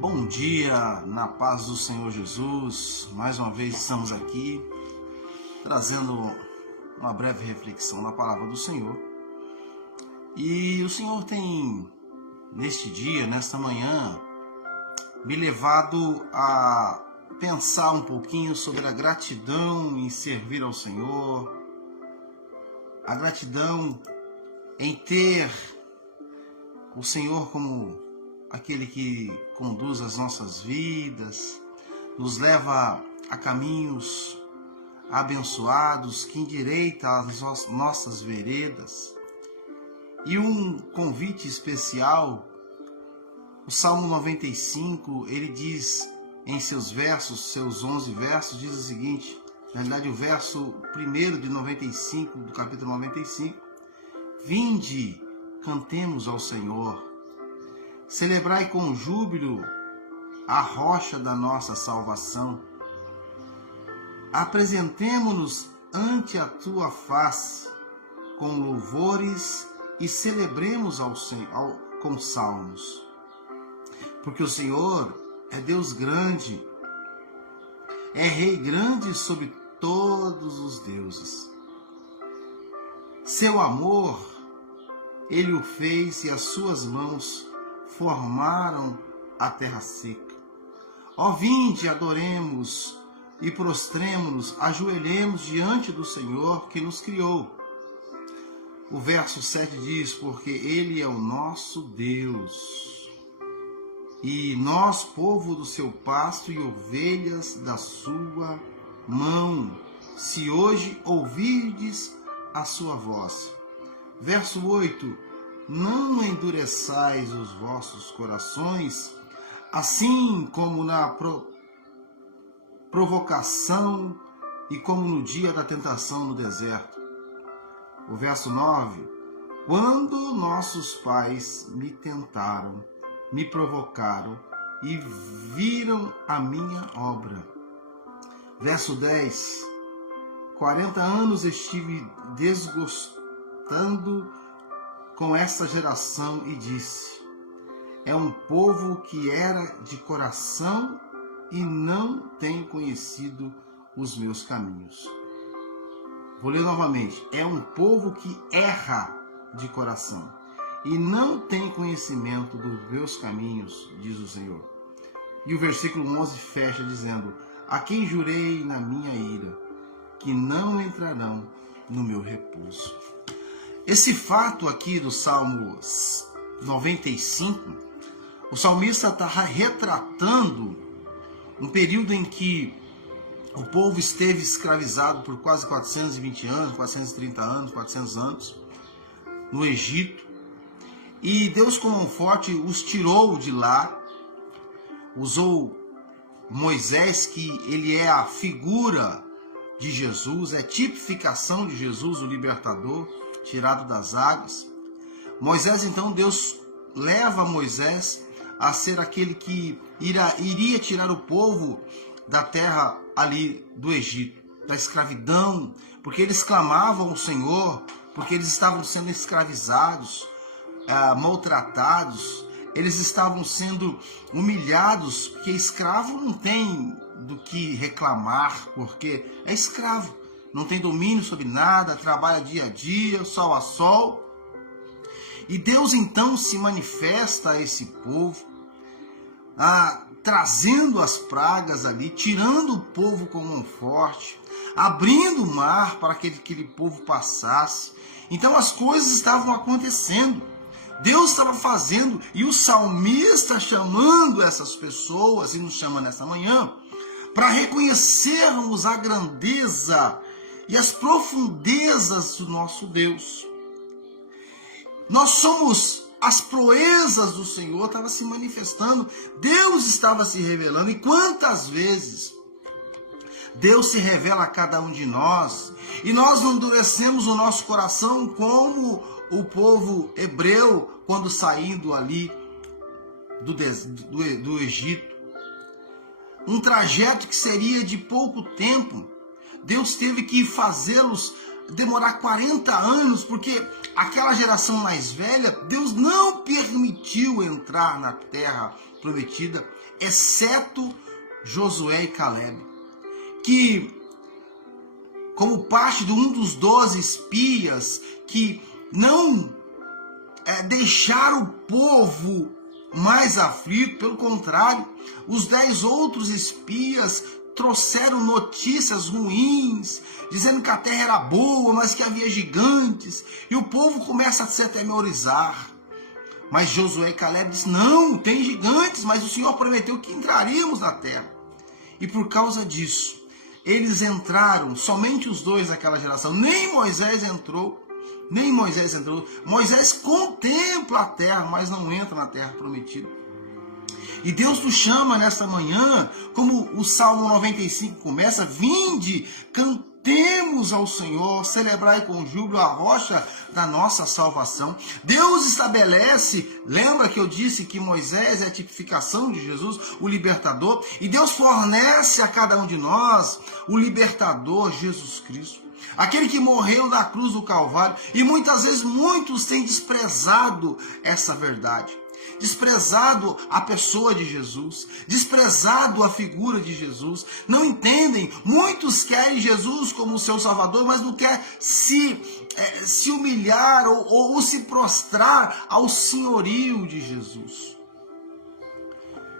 Bom dia, na paz do Senhor Jesus. Mais uma vez estamos aqui trazendo uma breve reflexão na palavra do Senhor. E o Senhor tem, neste dia, nesta manhã, me levado a pensar um pouquinho sobre a gratidão em servir ao Senhor, a gratidão em ter o Senhor como aquele que conduz as nossas vidas, nos leva a caminhos abençoados, que endireita as nossas veredas. E um convite especial, o Salmo 95, ele diz em seus versos, seus 11 versos, diz o seguinte, na verdade o verso 1 de 95, do capítulo 95, Vinde, cantemos ao Senhor, celebrai com júbilo a rocha da nossa salvação. Apresentemo-nos ante a tua face com louvores e celebremos com salmos. Porque o Senhor é Deus grande, é Rei grande sobre todos os deuses. Seu amor, Ele o fez e as suas mãos formaram a terra seca. Ó, vinde, adoremos e prostremo-nos, ajoelhemos diante do Senhor que nos criou. O verso 7 diz, porque Ele é o nosso Deus, e nós, povo do seu pasto e ovelhas da sua mão, se hoje ouvirdes a sua voz. Verso 8, não endureçais os vossos corações, assim como na provocação e como no dia da tentação no deserto. O verso 9, quando nossos pais me tentaram, me provocaram e viram a minha obra. Verso 10, 40 anos estive desgostando com essa geração e disse, é um povo que era de coração e não tem conhecido os meus caminhos. Vou ler novamente, é um povo que erra de coração e não tem conhecimento dos meus caminhos, diz o Senhor. E o versículo 11 fecha dizendo, a quem jurei na minha ira, que não entrarão no meu repouso. Esse fato aqui do Salmo 95, o salmista está retratando um período em que o povo esteve escravizado por quase 420 anos, 430 anos, 400 anos, no Egito. E Deus, com mão forte, os tirou de lá, usou Moisés, que ele é a figura de Jesus, é tipificação de Jesus, o libertador, tirado das águas. Moisés, então, Deus leva Moisés a ser aquele que iria tirar o povo da terra ali do Egito, da escravidão, porque eles clamavam ao Senhor, porque eles estavam sendo escravizados, maltratados, eles estavam sendo humilhados, porque escravo não tem do que reclamar, porque é escravo. Não tem domínio sobre nada, trabalha dia a dia, sol a sol. E Deus então se manifesta a esse povo, trazendo as pragas ali, tirando o povo com mão forte, abrindo o mar para que aquele povo passasse. Então as coisas estavam acontecendo. Deus estava fazendo, e o salmista chamando essas pessoas, e nos chama nessa manhã, para reconhecermos a grandeza e as profundezas do nosso Deus. Nós somos as proezas do Senhor, estava se manifestando, Deus estava se revelando, e quantas vezes Deus se revela a cada um de nós, e nós não endurecemos o nosso coração como o povo hebreu, quando saindo ali do Egito. Um trajeto que seria de pouco tempo, Deus teve que fazê-los demorar 40 anos, porque aquela geração mais velha, Deus não permitiu entrar na terra prometida, exceto Josué e Caleb, que, como parte de um dos 12 espias, que não deixaram o povo mais aflito, pelo contrário, os 10 outros espias trouxeram notícias ruins, dizendo que a terra era boa, mas que havia gigantes, e o povo começa a se atemorizar. Mas Josué e Caleb dizem, não, tem gigantes, mas o Senhor prometeu que entraríamos na terra. E por causa disso, eles entraram, somente os dois daquela geração, nem Moisés entrou. Moisés contempla a terra, mas não entra na terra prometida. E Deus nos chama nesta manhã, como o Salmo 95 começa, vinde, cantemos ao Senhor, celebrai com júbilo a rocha da nossa salvação. Deus estabelece, lembra que eu disse que Moisés é a tipificação de Jesus, o libertador, e Deus fornece a cada um de nós o libertador, Jesus Cristo. Aquele que morreu na cruz do Calvário, e muitas vezes muitos têm desprezado essa verdade, desprezado a pessoa de Jesus, desprezado a figura de Jesus, não entendem, muitos querem Jesus como seu Salvador, mas não querem se humilhar ou se prostrar ao senhorio de Jesus.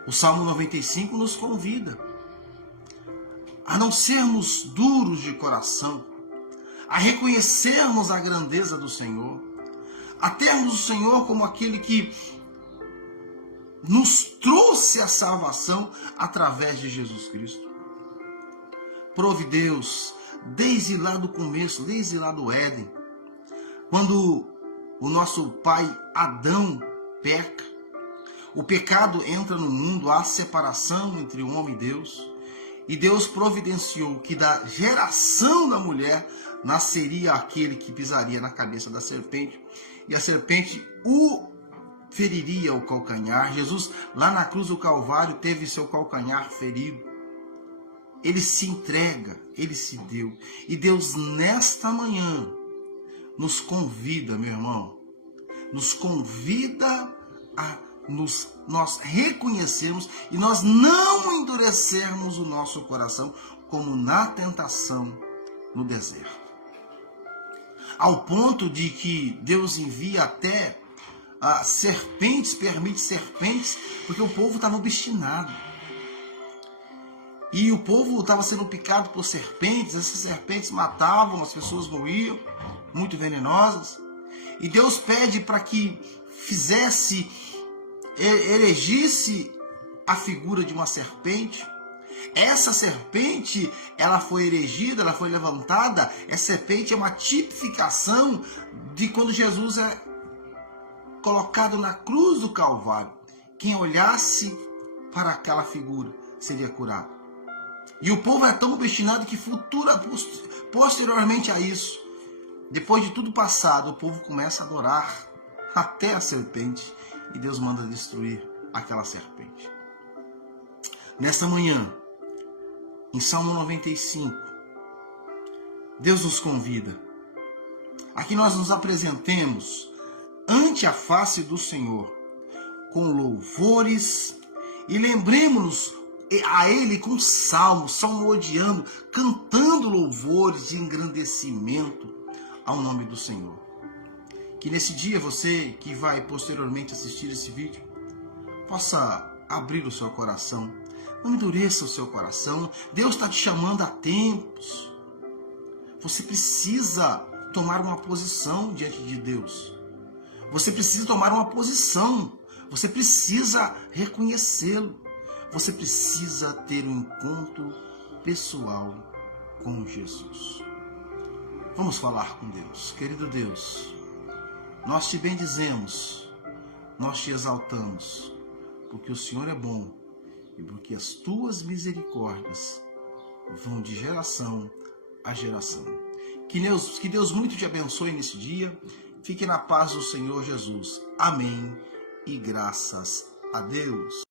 O Salmo 95 nos convida a não sermos duros de coração, a reconhecermos a grandeza do Senhor, a termos o Senhor como aquele que nos trouxe a salvação através de Jesus Cristo. Prove Deus, desde lá do começo, desde lá do Éden, quando o nosso pai Adão peca, o pecado entra no mundo, há separação entre o homem e Deus, e Deus providenciou que da geração da mulher nasceria aquele que pisaria na cabeça da serpente, e a serpente o feriria o calcanhar. Jesus, lá na cruz do Calvário, teve seu calcanhar ferido. Ele se entrega, ele se deu. E Deus, nesta manhã, nos convida, meu irmão, nos convida a nós reconhecermos e nós não endurecermos o nosso coração, como na tentação no deserto. Ao ponto de que Deus envia até serpentes, permite serpentes, porque o povo estava obstinado. E o povo estava sendo picado por serpentes, essas serpentes matavam, as pessoas morriam, muito venenosas. E Deus pede para que erigisse a figura de uma serpente. Essa serpente, ela foi erigida, ela foi levantada. Essa serpente é uma tipificação de quando Jesus é colocado na cruz do Calvário. Quem olhasse para aquela figura seria curado. E o povo é tão obstinado que posteriormente a isso, depois de tudo passado, o povo começa a adorar até a serpente. E Deus manda destruir aquela serpente. Nessa manhã, em Salmo 95, Deus nos convida a que nós nos apresentemos ante a face do Senhor com louvores e lembremos-nos a Ele com salmos, salmodiando, cantando louvores de engrandecimento ao nome do Senhor. Que nesse dia você que vai posteriormente assistir esse vídeo possa abrir o seu coração. Não endureça o seu coração. Deus está te chamando há tempos. Você precisa tomar uma posição diante de Deus. Você precisa tomar uma posição. Você precisa reconhecê-lo. Você precisa ter um encontro pessoal com Jesus. Vamos falar com Deus. Querido Deus, nós te bendizemos, nós te exaltamos, porque o Senhor é bom e porque as tuas misericórdias vão de geração a geração. Que Deus muito te abençoe nesse dia. Fique na paz do Senhor Jesus. Amém e graças a Deus.